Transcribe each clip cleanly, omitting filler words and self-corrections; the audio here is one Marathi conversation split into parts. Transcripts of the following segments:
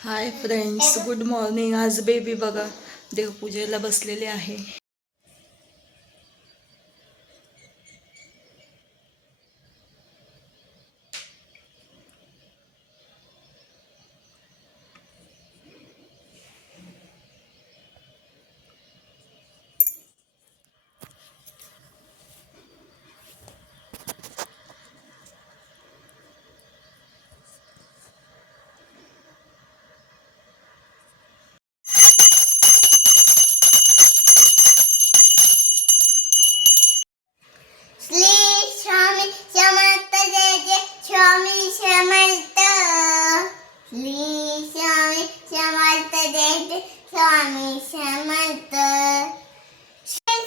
Hi friends, good morning. आज बेबी बघा देवपूजेला बसलेले आहे.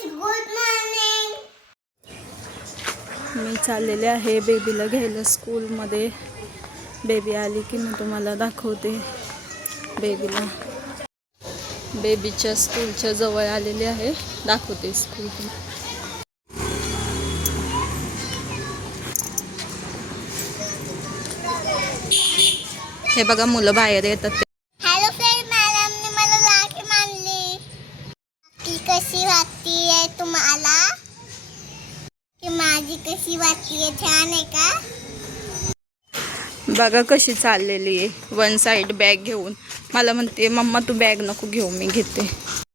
Good morning. मी चाललेले आहे बेबीला घ्यायला स्कूलमध्ये. बेबी आली की मी तुम्हाला दाखवते बेबीला. बेबीच्या स्कूलच्या जवळ आलेले आहे, दाखवते स्कूल. हे बघा मुलं बाहेर येतात. हॅलो फ्रेंड, मॅडमने मला राखी मानली. ती कशी वाटतीये तुम्हाला? की माझी कशी वाटतीये? छान आहे का? बघा कशी चाललेली आहे वन साइड बॅग घेऊन. मला म्हणते मम्मा तू बॅग नको घेऊ, मी घेते.